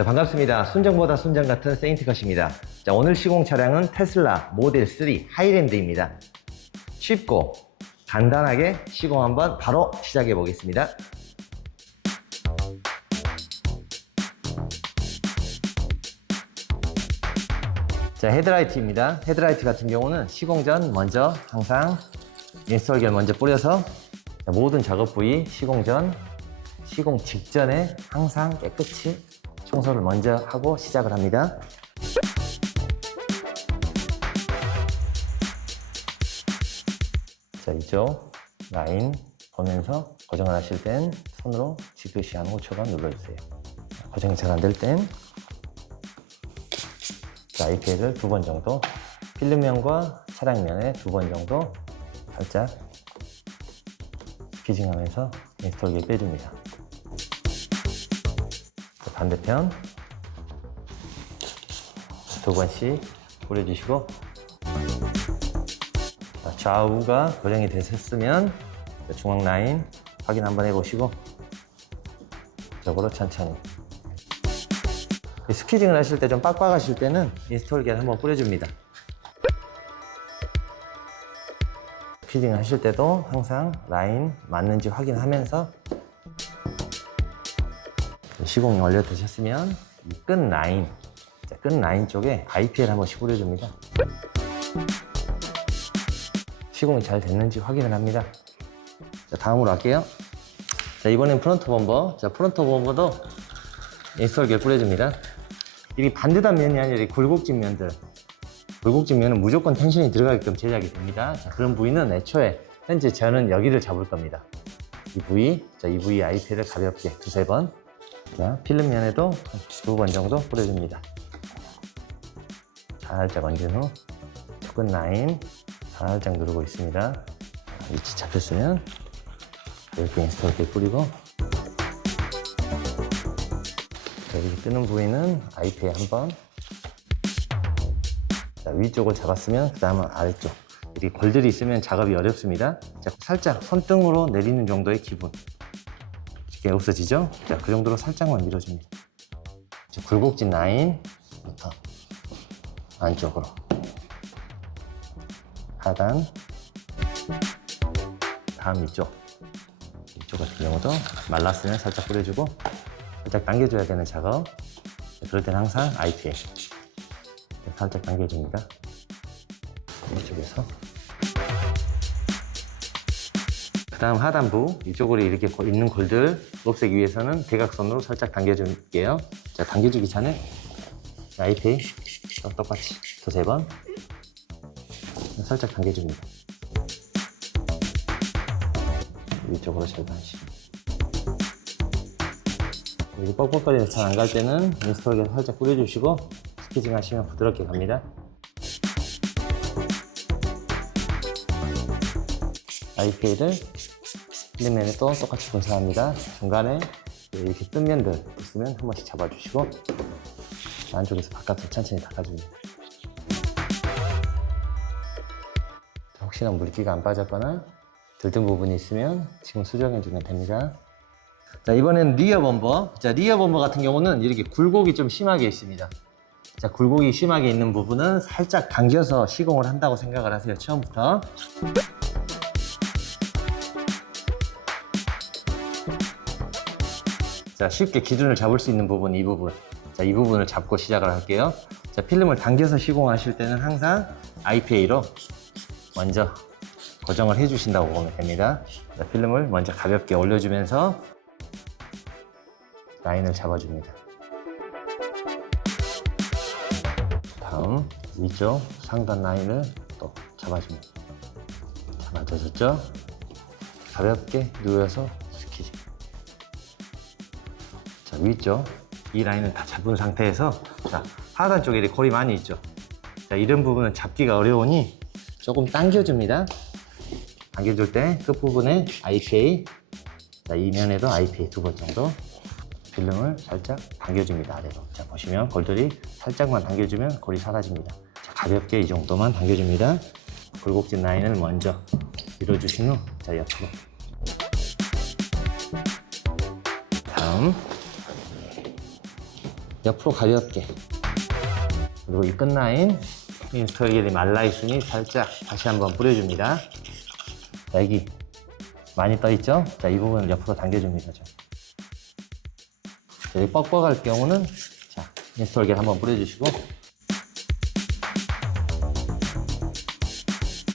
자, 반갑습니다. 순정보다 순정 같은 세인트컷입니다. 자, 오늘 시공 차량은 테슬라 모델 3 하이랜드입니다. 쉽고 간단하게 시공 한번 바로 시작해 보겠습니다. 자, 헤드라이트입니다. 헤드라이트 같은 경우는 시공 전 먼저 항상 인스톨기를 먼저 뿌려서 모든 작업 부위 시공 전, 시공 직전에 항상 깨끗이 청소를 먼저 하고 시작을 합니다. 자, 이쪽 라인 보면서 고정을 하실 땐 손으로 지그시 한 5초간 눌러주세요. 고정이 잘 안 될 땐 IPL을 2번 정도, 필름면과 차량면에 2번 정도 살짝 피징하면서 인스톨기를 빼줍니다. 반대편 2번씩 뿌려주시고, 좌우가 고정이 되셨으면 중앙 라인 확인 한번 해보시고 이쪽으로 천천히. 스퀴징을 하실 때 좀 빡빡하실 때는 인스톨기를 한번 뿌려줍니다. 스퀴징을 하실 때도 항상 라인 맞는지 확인하면서, 시공이 완료되셨으면 끝 라인, 끝 라인 쪽에 IPL 한 번씩 뿌려줍니다. 시공이 잘 됐는지 확인을 합니다. 자, 다음으로 할게요. 자, 이번엔 프론트 범버. 자, 프론트 범버도 인스톨기를 뿌려줍니다. 이게 반듯한 면이 아니라 굴곡진 면들. 굴곡진 면은 무조건 텐션이 들어가게끔 제작이 됩니다. 자, 그런 부위는 애초에 현재 저는 여기를 잡을 겁니다. 이 부위, 자, 이 부위 IPL을 가볍게 2-3번. 자, 필름 면에도 2번 정도 뿌려줍니다. 살짝 얹은 후 끝 라인 살짝 누르고 있습니다. 위치 잡혔으면 이렇게 인스톨기 뿌리고, 이렇게 뜨는 부위는 IP에 한번. 자, 위쪽을 잡았으면 그 다음은 아래쪽. 이렇게 골들이 있으면 작업이 어렵습니다. 자, 살짝 손등으로 내리는 정도의 기분. 이렇게 없어지죠? 자, 그 정도로 살짝만 밀어줍니다. 자, 굴곡진 라인부터 안쪽으로 하단, 다음 이쪽 같은 경우도 말랐으면 살짝 뿌려주고 살짝 당겨줘야 되는 작업. 그럴 때는 항상 IPL 살짝 당겨줍니다. 이쪽에서 그 다음 하단부 이쪽으로 이렇게 있는 골들 없애기 위해서는 대각선으로 살짝 당겨줄게요. 자, 당겨주기 전에 IPL 똑같이 2-3번 살짝 당겨줍니다. 위쪽으로 절반씩. 여기 뻑뻑거리는 잘 안 갈 때는 인스톨기를 살짝 뿌려주시고 스퀴징 하시면 부드럽게 갑니다. IPL을 필름면에 또 똑같이 분사합니다. 중간에 이렇게 뜬 면들 있으면 한 번씩 잡아주시고 안쪽에서 바깥으로 천천히 닦아줍니다. 혹시나 물기가 안 빠졌거나 들뜬 부분이 있으면 지금 수정해주면 됩니다. 자, 이번엔 리어 범버. 자, 리어 범버 같은 경우는 이렇게 굴곡이 좀 심하게 있습니다. 자, 굴곡이 심하게 있는 부분은 살짝 당겨서 시공을 한다고 생각을 하세요, 처음부터. 자, 쉽게 기준을 잡을 수 있는 부분, 이 부분. 자, 이 부분을 잡고 시작을 할게요. 자, 필름을 당겨서 시공하실 때는 항상 IPA로 먼저 고정을 해주신다고 보면 됩니다. 자, 필름을 먼저 가볍게 올려주면서 라인을 잡아줍니다. 다음 위쪽 상단 라인을 또 잡아줍니다. 잡아주셨죠? 가볍게 누워서 스키지. 자, 위쪽 이 라인을 다 잡은 상태에서, 자, 하단 쪽에 골이 많이 있죠. 자, 이런 부분은 잡기가 어려우니 조금 당겨줍니다. 당겨줄 때 끝부분에 IPA, 자, 이 면에도 IPA 2번 정도 필름을 살짝 당겨줍니다. 아래로. 자, 보시면 골들이 살짝만 당겨주면 골이 사라집니다. 자, 가볍게 이 정도만 당겨줍니다. 굴곡진 라인을 먼저 밀어주신 후, 자, 옆으로. 다음 옆으로 가볍게. 그리고 이 끝라인 인스톨 겔이 말라있으니 살짝 다시 한번 뿌려줍니다. 여기 많이 떠있죠? 자, 이 부분을 옆으로 당겨줍니다. 좀. 여기 뻑뻑할 경우는 자, 인스톨 겔 한번 뿌려주시고,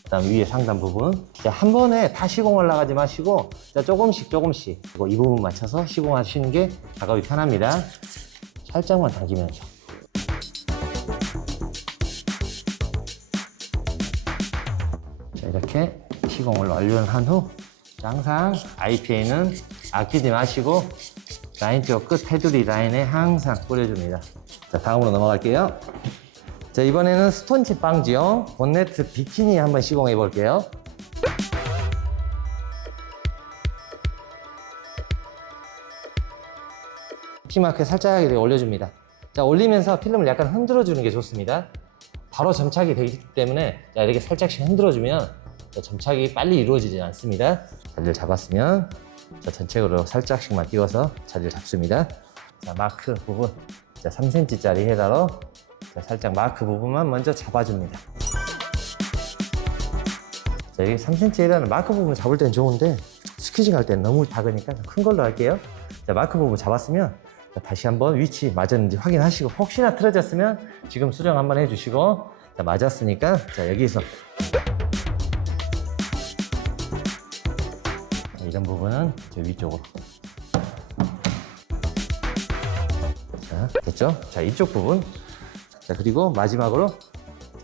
그 다음 위에 상단 부분. 자, 한 번에 다 시공을 나가지 마시고, 자, 조금씩 그리고 이 부분 맞춰서 시공하시는 게 작업이 편합니다. 살짝만 당기면서. 자, 이렇게 시공을 완료한 후, 자, 항상 IPA는 아끼지 마시고 라인 쪽 끝 테두리 라인에 항상 뿌려줍니다. 자, 다음으로 넘어갈게요. 자, 이번에는 스톤칩 방지용 본네트 비키니 한번 시공해 볼게요. P마크에 살짝 이렇게 올려줍니다. 자, 올리면서 필름을 약간 흔들어 주는 게 좋습니다. 바로 점착이 되기 때문에 자, 이렇게 살짝씩 흔들어 주면 점착이 빨리 이루어지지 않습니다. 자리를 잡았으면 자, 전체적으로 살짝씩만 띄워서 자리를 잡습니다. 자, 마크 부분 자, 3cm짜리 헤더로 자, 살짝 마크 부분만 먼저 잡아줍니다. 자, 여기 3cm 헤더는 마크 부분 잡을 땐 좋은데 스퀴징 할 땐 너무 작으니까 큰 걸로 할게요. 자, 마크 부분 잡았으면 자, 다시 한번 위치 맞았는지 확인하시고, 혹시나 틀어졌으면 지금 수정 한번 해주시고, 자, 맞았으니까 자, 여기서 이런 부분은 저 위쪽으로. 자, 됐죠? 자, 이쪽 부분. 자, 그리고 마지막으로 자,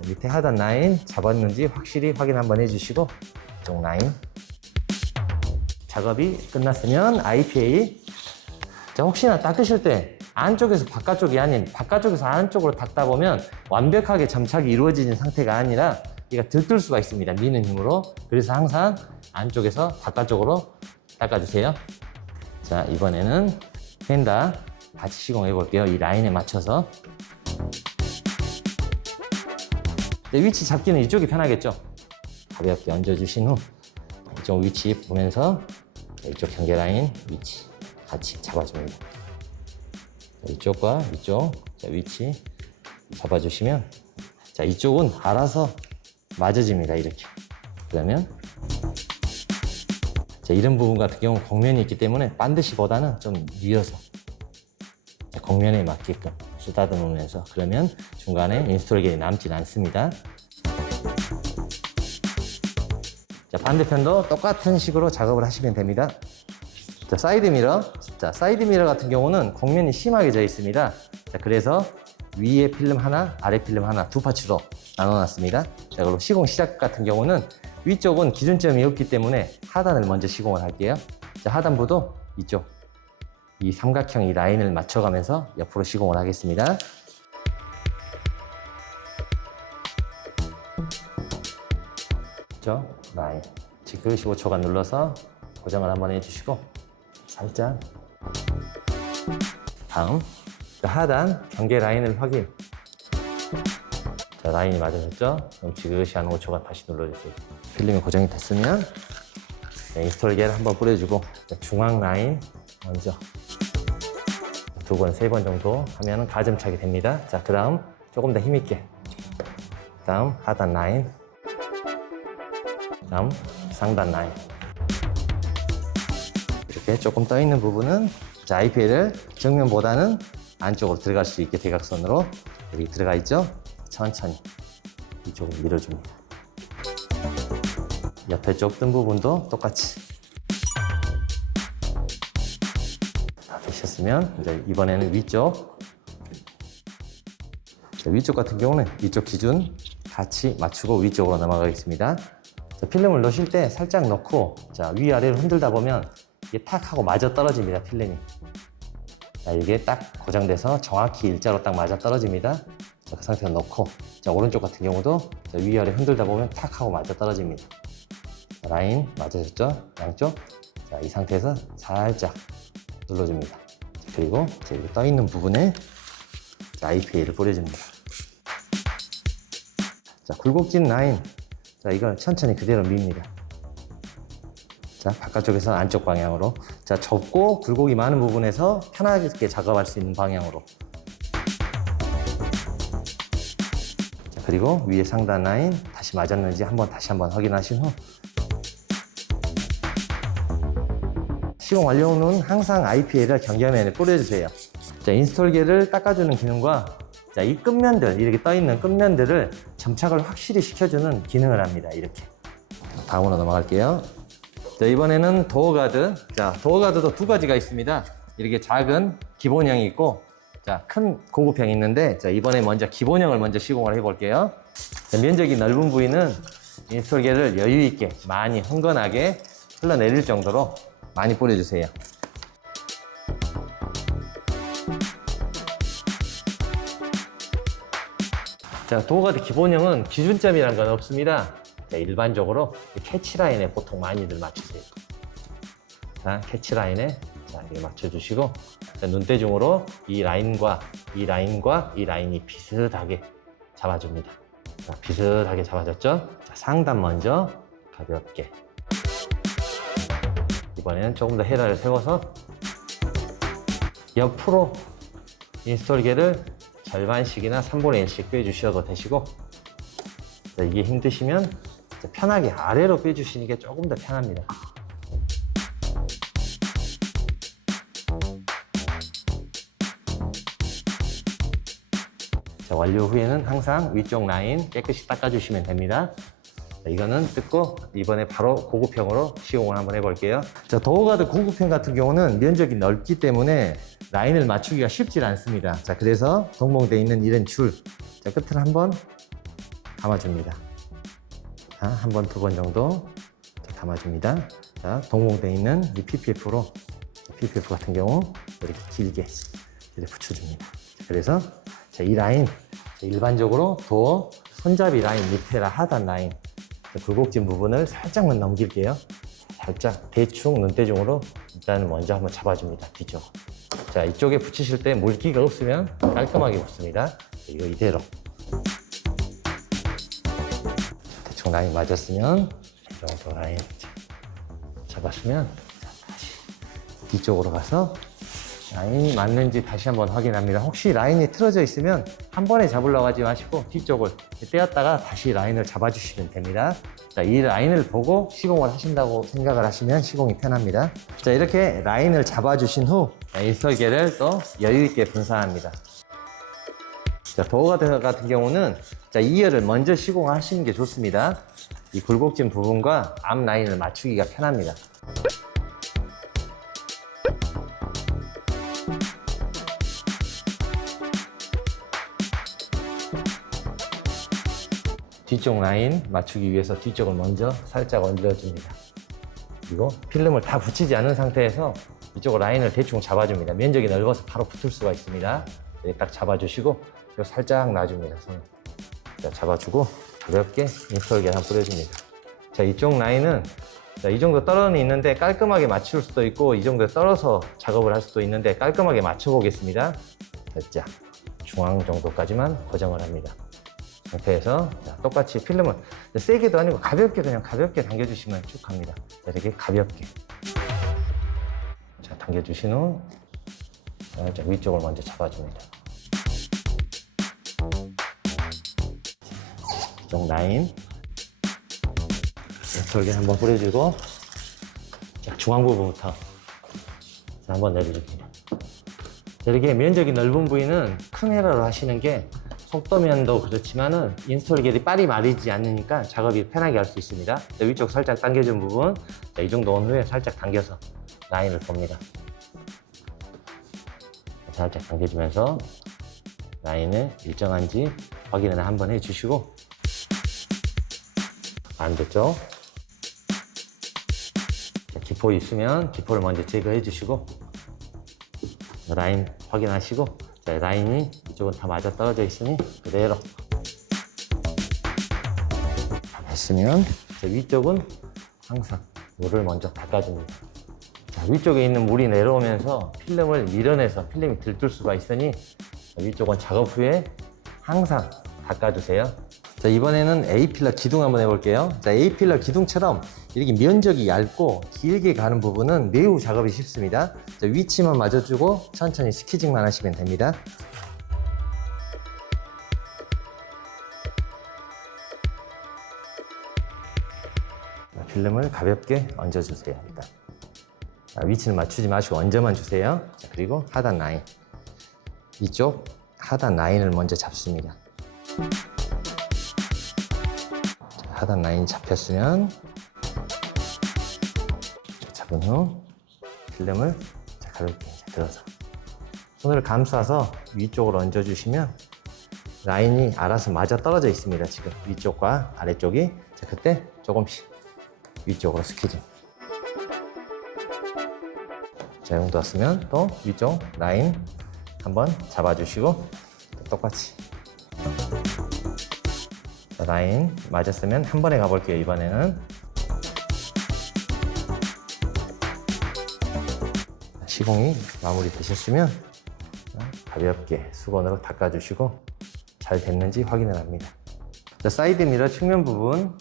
밑에 하단 라인 잡았는지 확실히 확인 한번 해주시고, 이쪽 라인. 작업이 끝났으면 IPA. 자, 혹시나 닦으실 때 안쪽에서 바깥쪽이 아닌 바깥쪽에서 안쪽으로 닦다 보면 완벽하게 점착이 이루어지는 상태가 아니라 얘가 들뜰 수가 있습니다. 미는 힘으로. 그래서 항상 안쪽에서 바깥쪽으로 닦아주세요. 자, 이번에는 펜다 같이 시공해 볼게요. 이 라인에 맞춰서. 위치 잡기는 이쪽이 편하겠죠? 가볍게 얹어주신 후 이쪽 위치 보면서 이쪽 경계 라인 위치 같이 잡아줍니다. 이쪽과 이쪽 자, 위치 잡아주시면 자, 이쪽은 알아서 맞아집니다. 이렇게. 그러면 자, 이런 부분 같은 경우 곡면이 있기 때문에 반드시보다는 좀 뉘어서 자, 곡면에 맞게끔 쓰다듬 으면서, 그러면 중간에 인스톨 겔이 남진 않습니다. 자, 반대편도 똑같은 식으로 작업을 하시면 됩니다. 자, 사이드 미러. 자, 사이드 미러 같은 경우는 곡면이 심하게 져 있습니다. 자, 그래서 위에 필름 하나, 아래 필름 하나 두 파츠로 나눠놨습니다. 자, 그리고 시공 시작 같은 경우는 위쪽은 기준점이 없기 때문에 하단을 먼저 시공을 할게요. 자, 하단부도 이쪽 이 삼각형 이 라인을 맞춰가면서 옆으로 시공을 하겠습니다. 그렇죠? 라인 지그시 15초간 눌러서 고정을 한번 해주시고, 살짝 다음 하단 경계 라인을 확인. 자, 라인이 맞아졌죠? 그럼 지그시 한 5초간 다시 눌러주세요. 필름이 고정이 됐으면 인스톨 겔 한번 뿌려주고, 중앙 라인 먼저 2번, 3번 정도 하면 가점착이 됩니다. 자, 그 다음 조금 더 힘있게, 그 다음 하단 라인, 그 다음 상단 라인. 이렇게 조금 떠있는 부분은 자, IPA를 정면보다는 안쪽으로 들어갈 수 있게 대각선으로 여기 들어가 있죠? 천천히 이쪽으로 밀어줍니다. 옆에 쪽 뜬 부분도 똑같이. 다 되셨으면 이제 이번에는 위쪽. 자, 위쪽 같은 경우는 이쪽 기준 같이 맞추고 위쪽으로 넘어가겠습니다. 자, 필름을 넣으실 때 살짝 넣고 자, 위아래로 흔들다 보면 이게 탁 하고 맞아 떨어집니다. 필름이. 자, 이게 딱 고정돼서 정확히 일자로 딱 맞아 떨어집니다. 자, 그 상태로 넣고 자, 오른쪽 같은 경우도 자, 위아래 흔들다 보면 탁 하고 맞아 떨어집니다. 자, 라인 맞아졌죠? 양쪽. 자, 이 상태에서 살짝 눌러줍니다. 그리고 자, 여기 떠 있는 부분에 자, IPA를 뿌려줍니다. 자, 굴곡진 라인. 자, 이걸 천천히 그대로 밉니다. 자, 바깥쪽에서 안쪽 방향으로. 자, 좁고 굴곡이 많은 부분에서 편하게 작업할 수 있는 방향으로. 그리고 위에 상단 라인 다시 맞았는지 다시 한번 확인하신 후 시공 완료 후는 항상 IPA를 경계면에 뿌려주세요. 자, 인스톨기를 닦아주는 기능과 자, 이 끝면들, 이렇게 떠있는 끝면들을 점착을 확실히 시켜주는 기능을 합니다. 이렇게. 다음으로 넘어갈게요. 자, 이번에는 도어가드. 자, 도어가드도 두 가지가 있습니다. 이렇게 작은 기본형이 있고, 자, 큰 고급형이 있는데, 자, 이번에 먼저 기본형을 먼저 시공을 해볼게요. 자, 면적이 넓은 부위는 인스톨기를 여유있게 많이 흥건하게 흘러내릴 정도로 많이 뿌려주세요. 자, 도어가드 기본형은 기준점이라는 건 없습니다. 자, 일반적으로 캐치라인에 보통 많이들 맞추세요. 자, 캐치라인에 자, 이렇게 맞춰주시고, 자, 눈대중으로 이 라인과 이 라인과 이 라인이 비슷하게 잡아줍니다. 자, 비슷하게 잡아줬죠? 자, 상단 먼저 가볍게. 이번에는 조금 더 헤라를 세워서 옆으로 인스톨기를 절반씩이나 3분의 1씩 빼주셔도 되시고, 자, 이게 힘드시면 편하게 아래로 빼주시는 게 조금 더 편합니다. 자, 완료 후에는 항상 위쪽 라인 깨끗이 닦아주시면 됩니다. 자, 이거는 뜯고 이번에 바로 고급형으로 시공을 한번 해볼게요. 자, 도어가드 고급형 같은 경우는 면적이 넓기 때문에 라인을 맞추기가 쉽지 않습니다. 자, 그래서 동봉되어 있는 이런 줄, 자, 끝을 한번 감아줍니다. 자, 한 번, 두 번 정도 감아줍니다. 자, 동봉되어 있는 이 PPF로, PPF 같은 경우 이렇게 길게 이렇게 붙여줍니다. 그래서 자, 이 라인, 일반적으로 도어 손잡이 라인 밑에라 하단 라인, 굴곡진 부분을 살짝만 넘길게요. 살짝 대충 눈대중으로 일단 먼저 한번 잡아줍니다. 뒤쪽. 자, 이쪽에 붙이실 때 물기가 없으면 깔끔하게 붙습니다. 이거 이대로. 대충 라인 맞았으면 이 정도 라인 잡았으면 자, 다시 뒤쪽으로 가서 라인이 맞는지 다시 한번 확인합니다. 혹시 라인이 틀어져 있으면 한 번에 잡으려고 하지 마시고 뒤쪽을 떼었다가 다시 라인을 잡아주시면 됩니다. 자, 이 라인을 보고 시공을 하신다고 생각을 하시면 시공이 편합니다. 자, 이렇게 라인을 잡아주신 후 인스톨기를 또 여유있게 분사합니다. 자, 도어가드 같은 경우는 자, 2열을 먼저 시공하시는 게 좋습니다. 이 굴곡진 부분과 앞 라인을 맞추기가 편합니다. 뒤쪽 라인 맞추기 위해서 뒤쪽을 먼저 살짝 얹어줍니다. 그리고 필름을 다 붙이지 않은 상태에서 이쪽 라인을 대충 잡아줍니다. 면적이 넓어서 바로 붙을 수가 있습니다. 이렇게 딱 잡아주시고 이거 살짝 놔줍니다. 손. 자, 잡아주고 가볍게 인스톨기를 한번 뿌려줍니다. 자, 이쪽 라인은 자, 이 정도 떨어는 있는데 깔끔하게 맞출 수도 있고 이 정도 떨어서 작업을 할 수도 있는데 깔끔하게 맞춰보겠습니다. 살짝 중앙 정도까지만 고정을 합니다. 상태에서 자, 똑같이 필름은 세게도 아니고 가볍게 그냥 가볍게 당겨주시면 쭉 갑니다. 이렇게 가볍게 자, 당겨주신 후 살짝 위쪽을 먼저 잡아줍니다. 이쪽 라인 돌게 한번 뿌려주고 자, 중앙 부분부터 자, 한번 내려줍니다. 이렇게 면적이 넓은 부위는 큰 헤라로 하시는 게 속도면도 그렇지만은 인스톨기들이 빨리 마르지 않으니까 작업이 편하게 할 수 있습니다. 자, 위쪽 살짝 당겨준 부분, 자, 이 정도 온 후에 살짝 당겨서 라인을 봅니다. 살짝 당겨주면서 라인을 일정한지 확인을 한번 해주시고 반대쪽 자, 기포 있으면 기포를 먼저 제거해 주시고 라인 확인하시고 자, 라인이 이쪽은 다 맞아 떨어져 있으니 그대로 했으면 자, 위쪽은 항상 물을 먼저 닦아줍니다. 자, 위쪽에 있는 물이 내려오면서 필름을 밀어내서 필름이 들뜰 수가 있으니 자, 위쪽은 작업 후에 항상 닦아주세요. 자, 이번에는 A필러 기둥 한번 해볼게요. 자, A필러 기둥처럼 이렇게 면적이 얇고 길게 가는 부분은 매우 작업이 쉽습니다. 자, 위치만 맞아주고 천천히 스키징만 하시면 됩니다. 필름을 가볍게 얹어주세요. 일단 위치는 맞추지 마시고 얹어만 주세요. 자, 그리고 하단 라인, 이쪽 하단 라인을 먼저 잡습니다. 자, 하단 라인 잡혔으면 잡은 후 필름을 가볍게 들어서 손을 감싸서 위쪽으로 얹어주시면 라인이 알아서 맞아 떨어져 있습니다. 지금 위쪽과 아래쪽이. 자, 그때 조금씩 위쪽으로 스퀴징. 자, 이 정도 왔으면 또 위쪽 라인 한번 잡아주시고 또 똑같이. 자, 라인 맞았으면 한 번에 가볼게요. 이번에는 시공이 마무리 되셨으면 가볍게 수건으로 닦아주시고 잘 됐는지 확인을 합니다. 자, 사이드 미러 측면 부분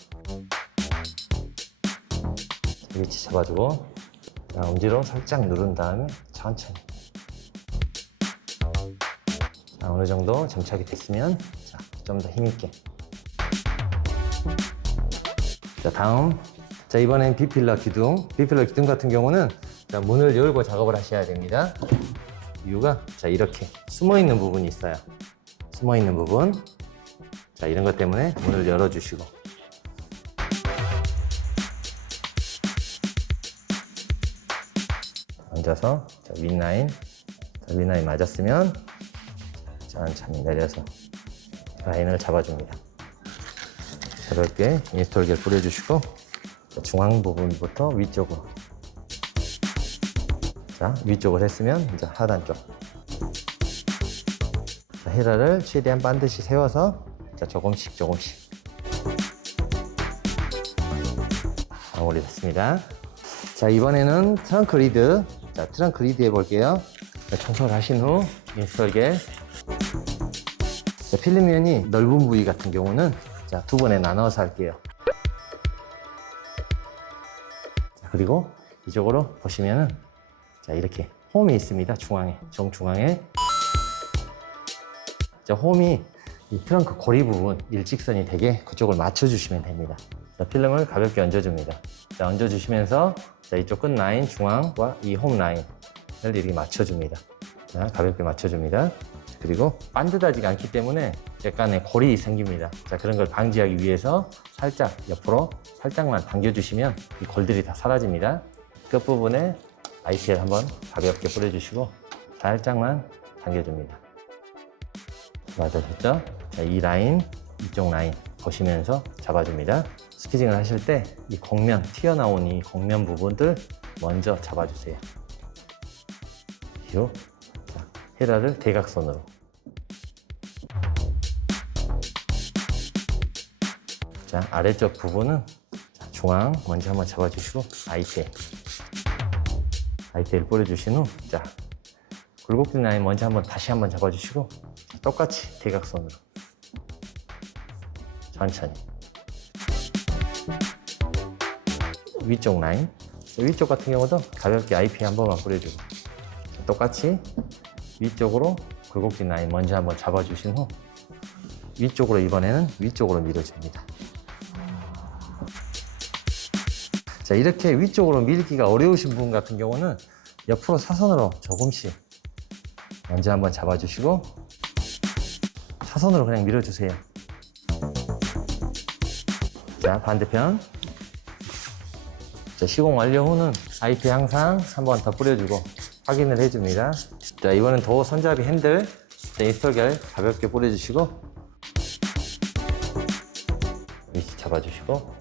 위치 잡아주고 자, 엄지로 살짝 누른 다음에 천천히. 자, 어느 정도 점착이 됐으면 좀 더 힘있게. 자, 다음. 자, 이번엔 B필러 기둥. B필러 기둥 같은 경우는 자, 문을 열고 작업을 하셔야 됩니다. 이유가 자, 이렇게 숨어있는 부분이 있어요. 숨어있는 부분. 자, 이런 것 때문에 문을 열어주시고 얹어서 자, 윗라인. 자, 윗라인 맞았으면 천천히 내려서 라인을 잡아줍니다. 가볍게 인스톨겔 뿌려주시고 자, 중앙 부분부터 위쪽으로. 자, 위쪽을 했으면 이제 하단 쪽. 자, 헤라를 최대한 반드시 세워서 자, 조금씩 마무리 됐습니다. 자, 이번에는 트렁크 리드. 자, 트렁크 리드 해볼게요. 자, 청소를 하신 후 인스톨겔. 자, 필름면이 넓은 부위 같은 경우는 자, 두 번에 나눠서 할게요. 자, 그리고 이쪽으로 보시면은 자, 이렇게 홈이 있습니다. 중앙에, 정중앙에. 자, 홈이 이 트렁크 고리 부분 일직선이 되게 그쪽을 맞춰주시면 됩니다. 자, 필름을 가볍게 얹어줍니다. 자, 얹어주시면서 자, 이쪽 끝 라인 중앙과 이 홈 라인을 이렇게 맞춰줍니다. 자, 가볍게 맞춰줍니다. 그리고 반듯하지가 않기 때문에 약간의 골이 생깁니다. 자, 그런 걸 방지하기 위해서 살짝 옆으로 살짝만 당겨주시면 이 골들이 다 사라집니다. 끝부분에 IPL 한번 가볍게 뿌려주시고 살짝만 당겨줍니다. 맞으셨죠? 자, 이 라인, 이쪽 라인 보시면서 잡아줍니다. 스퀴징을 하실 때 이 곡면, 튀어나온 이 곡면 부분들 먼저 잡아주세요. 그리고 자, 헤라를 대각선으로. 자, 아래쪽 부분은 자, 중앙 먼저 한번 잡아주시고 IPL 뿌려주신 후 자, 굴곡진 라인 먼저 다시 한번 잡아주시고 자, 똑같이 대각선으로 천천히. 위쪽 라인, 위쪽 같은 경우도 가볍게 IP 한 번만 뿌려주고 자, 똑같이 위쪽으로 굴곡진 라인 먼저 한번 잡아주신 후 위쪽으로, 이번에는 위쪽으로 밀어줍니다. 자, 이렇게 위쪽으로 밀기가 어려우신 분 같은 경우는 옆으로 사선으로 조금씩 먼저 한번 잡아주시고 사선으로 그냥 밀어주세요. 자, 반대편. 자, 시공 완료 후는 IP 항상 한 번 더 뿌려주고 확인을 해줍니다. 자, 이번엔 도어 손잡이 핸들. 자, 인스톨겔 가볍게 뿌려주시고 위치 잡아주시고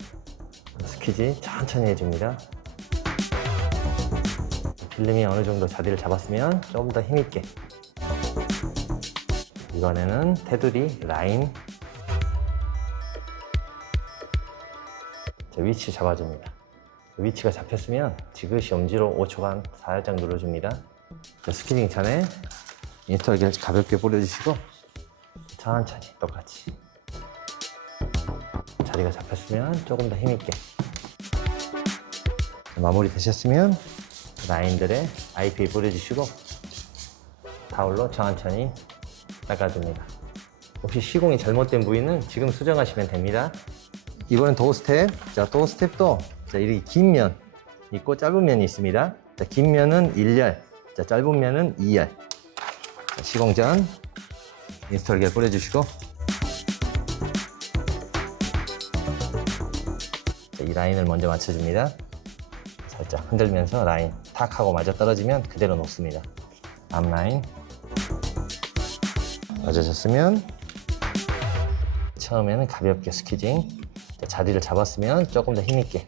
스퀴지 천천히 해줍니다. 필름이 어느 정도 자리를 잡았으면 좀 더 힘있게. 이번에는 테두리 라인. 자, 위치 잡아줍니다. 위치가 잡혔으면 지그시 엄지로 5초간 살짝 눌러줍니다. 자, 스퀴징 전에 인스톨겔 가볍게 뿌려주시고 천천히 똑같이. 자리가 잡혔으면 조금 더 힘있게. 마무리 되셨으면 라인들에 IP 뿌려주시고 타올로 천천히 닦아줍니다. 혹시 시공이 잘못된 부위는 지금 수정하시면 됩니다. 이번엔 도어 스텝. 자, 도어 스텝도 자, 이렇게 긴 면 있고 짧은 면이 있습니다. 자, 긴 면은 1열, 자, 짧은 면은 2열. 자, 시공 전 인스톨기를 뿌려주시고, 자, 이 라인을 먼저 맞춰줍니다. 살짝 흔들면서 라인 탁 하고 맞아 떨어지면 그대로 놓습니다. 앞라인 맞아졌으면 처음에는 가볍게 스퀴징, 자리를 잡았으면 조금 더 힘있게,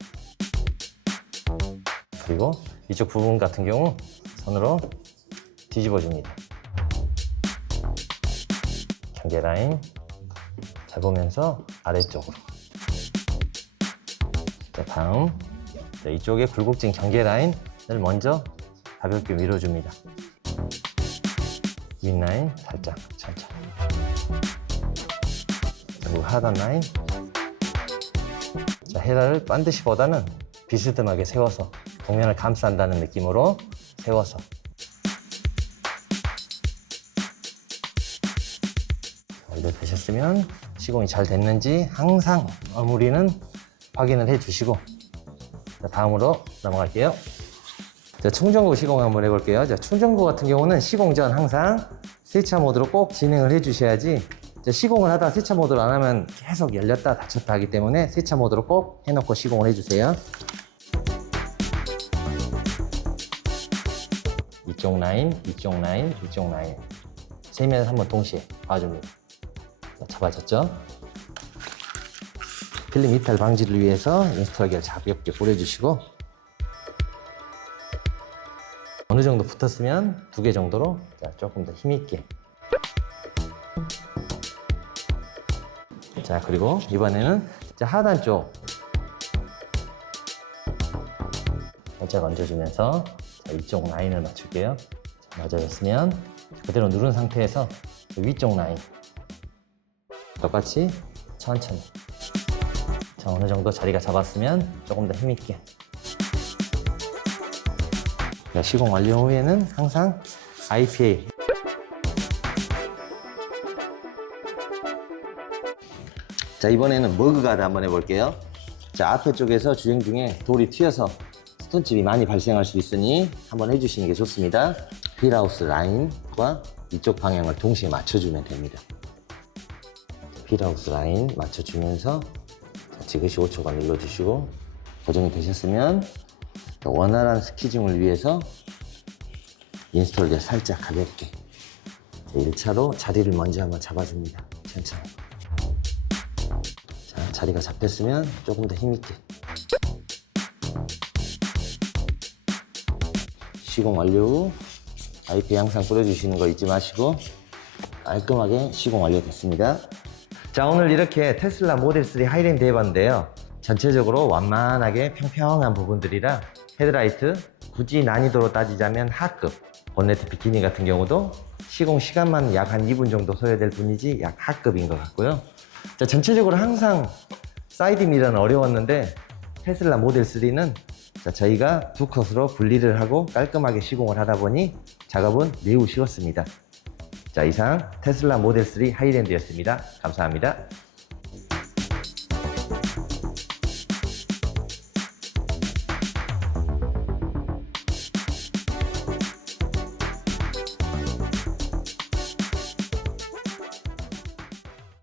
그리고 이쪽 부분 같은 경우 손으로 뒤집어 줍니다. 경계 라인 잡으면서 아래쪽으로. 자, 다음 이쪽에 굴곡진 경계 라인을 먼저 가볍게 밀어줍니다. 윗라인 살짝 천천히. 그리고 하단 라인. 자, 헤라를 반드시 보다는 비스듬하게 세워서 동면을 감싼다는 느낌으로 세워서. 완료되셨으면 시공이 잘 됐는지 항상 마무리는 확인을 해주시고, 자, 다음으로 넘어갈게요. 자, 충전구 시공 한번 해볼게요. 자, 충전구 같은 경우는 시공 전 항상 세차 모드로 꼭 진행을 해주셔야지, 자, 시공을 하다 세차 모드로 안 하면 계속 열렸다 닫혔다 하기 때문에 세차 모드로 꼭 해놓고 시공을 해주세요. 이쪽 라인, 이쪽 라인, 이쪽 라인 세 면을 한번 동시에 봐줍니다. 자, 잡아졌죠? 필름 이탈 방지를 위해서 인스톨기를 가볍게 뿌려주시고, 어느 정도 붙었으면 2개 정도로, 자, 조금 더 힘있게. 자, 그리고 이번에는 자, 하단 쪽 살짝 얹어주면서, 자, 이쪽 라인을 맞출게요. 자, 맞아졌으면 그대로 누른 상태에서 위쪽 라인 똑같이 천천히. 자, 어느 정도 자리가 잡았으면 조금 더 힘있게. 자, 시공 완료 후에는 항상 IPA. 자, 이번에는 머그가드 한번 해볼게요. 자, 앞에 쪽에서 주행 중에 돌이 튀어서 스톤칩이 많이 발생할 수 있으니 한번 해주시는 게 좋습니다. 휠하우스 라인과 이쪽 방향을 동시에 맞춰주면 됩니다. 휠하우스 라인 맞춰주면서 지그시 5초간 눌러주시고, 고정이 되셨으면 원활한 스퀴징을 위해서 인스톨기를 살짝 가볍게 1차로 자리를 먼저 한번 잡아줍니다. 천천히. 자, 자리가 잡혔으면 조금 더 힘있게. 시공 완료 후 IP 항상 뿌려주시는 거 잊지 마시고 깔끔하게 시공 완료됐습니다. 자, 오늘 이렇게 테슬라 모델 3 하이랜드 해봤는데요. 전체적으로 완만하게 평평한 부분들이라 헤드라이트, 굳이 난이도로 따지자면 하급, 본네트 비키니 같은 경우도 시공 시간만 약 한 2분 정도 소요될 뿐이지 약 하급인 것 같고요. 자, 전체적으로 항상 사이드 미러는 어려웠는데 테슬라 모델 3는 저희가 두 컷으로 분리를 하고 깔끔하게 시공을 하다 보니 작업은 매우 쉬웠습니다. 자, 이상 테슬라 모델 3 하이랜드였습니다. 감사합니다.